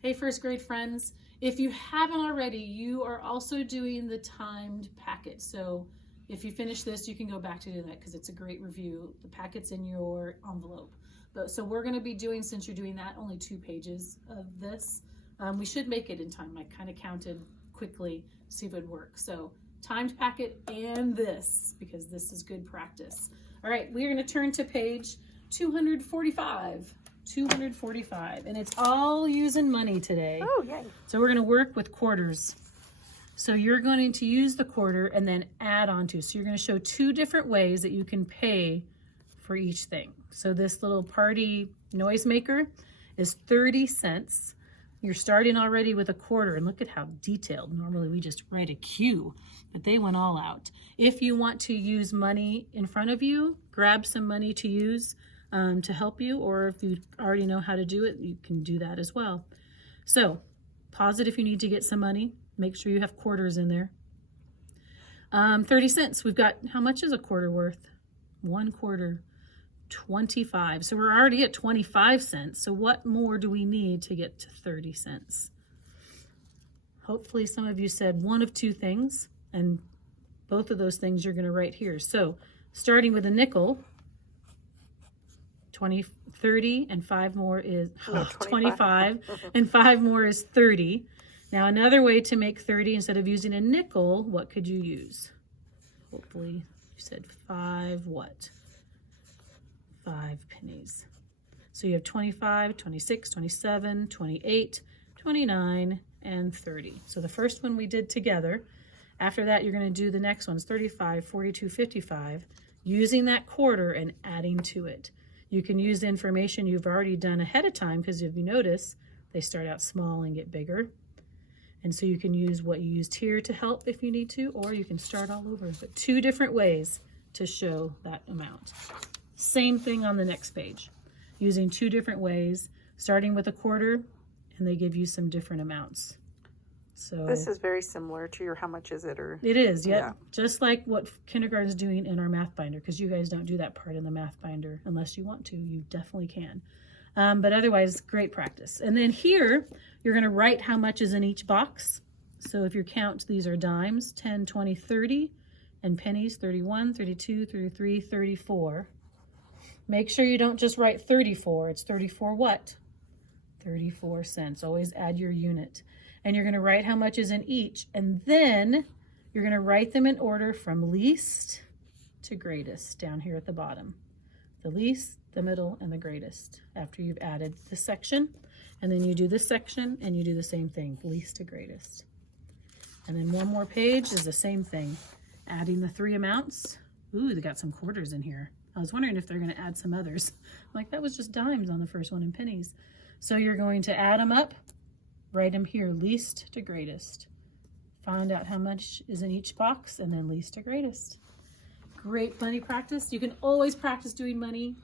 Hey, first grade friends, if you haven't already, you are also doing the timed packet. So if you finish this, you can go back to do that because it's a great review. The packet's in your envelope. So we're going to be doing, since you're doing that, only 2 pages of this. We should make it in time. I kind of counted quickly to see if it would work. So timed packet and this, because this is good practice. All right, we're going to turn to page 245. 245, and it's all using money today. Oh, yay. So we're going to work with quarters. So you're going to use the quarter and then add on to. So you're going to show 2 different ways that you can pay for each thing. So this little party noisemaker is 30 cents. You're starting already with a quarter, and look at how detailed. Normally we just write a Q, but they went all out. If you want to use money in front of you, grab some money to use to help you, or if you already know how to do it, you can do that as well. So pause it if you need to get some money. Make sure you have quarters in there. 30 cents. We've got, how much is a quarter worth? 1 quarter, 25. So we're already at 25 cents. So what more do we need to get to 30 cents? Hopefully some of you said one of 2 things, and both of those things you're going to write here. So starting with a nickel, 20, 30, and 5 more is 25, and 5 more is 30. Now another way to make 30, instead of using a nickel, what could you use? Hopefully you said 5 what? 5 pennies. So you have 25, 26, 27, 28, 29, and 30. So the first one we did together. After that, you're going to do the next ones, 35, 42, 55, using that quarter and adding to it. You can use the information you've already done ahead of time, because if you notice, they start out small and get bigger. And so you can use what you used here to help if you need to, or you can start all over. But 2 different ways to show that amount. Same thing on the next page, using 2 different ways, starting with a quarter, and they give you some different amounts. So this is very similar to your how much is it, or it is, yep. Yeah. Just like what kindergarten is doing in our math binder, because you guys don't do that part in the math binder unless you want to. You definitely can. But otherwise, great practice. And then here, you're going to write how much is in each box. So if you count, these are dimes, 10, 20, 30, and pennies, 31, 32, 33, 34. Make sure you don't just write 34. It's 34 what? 34 cents. Always add your unit. And you're going to write how much is in each, and then you're going to write them in order from least to greatest down here at the bottom. The least, the middle, and the greatest after you've added this section. And then you do this section and you do the same thing, least to greatest. And then one more page is the same thing, adding the 3 amounts. Ooh, they got some quarters in here. I was wondering if they're going to add some others. Like, that was just dimes on the first one and pennies. So you're going to add them up. Write them here, least to greatest. Find out how much is in each box, and then least to greatest. Great money practice. You can always practice doing money.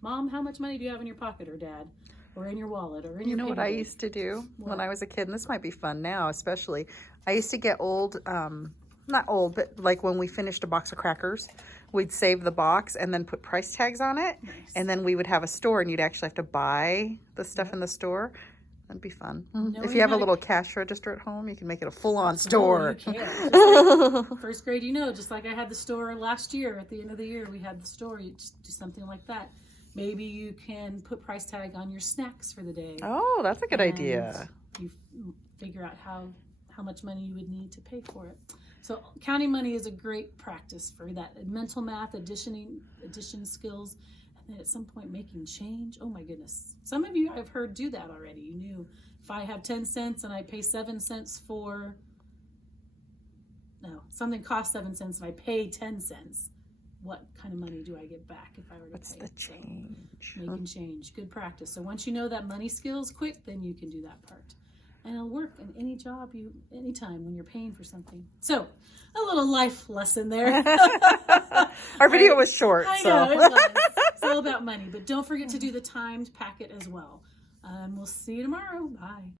Mom, how much money do you have in your pocket, or Dad, or in your wallet, or in your you know what I piggy bank? used to do What? when I was a kid, and this might be fun now especially. I used to get old, not old, but like when we finished a box of crackers, we'd save the box and then put price tags on it. Nice. And then we would have a store, and you'd actually have to buy the stuff in the store. That'd be fun. If you have a little cash register at home, you can make it a full-on store. Oh, you can. Just like first grade, just like I had the store last year. At the end of the year, we had the store. You just do something like that. Maybe you can put price tag on your snacks for the day. Oh, that's a good idea. You figure out how much money you would need to pay for it. So counting money is a great practice for that mental math, addition skills. And then at some point making change. Oh my goodness. Some of you I've heard do that already. You knew if I have 10 cents and I pay 7 cents for, no, something costs 7 cents and I pay 10 cents. What kind of money do I get back if I were to What's pay? the change? So making change. Good practice. So once you know that money skills quick, then you can do that part. And it'll work in any job anytime when you're paying for something. So a little life lesson there. Our video was short. I so. know, it was. It's all about money, but don't forget to do the timed packet as well. We'll see you tomorrow. Bye.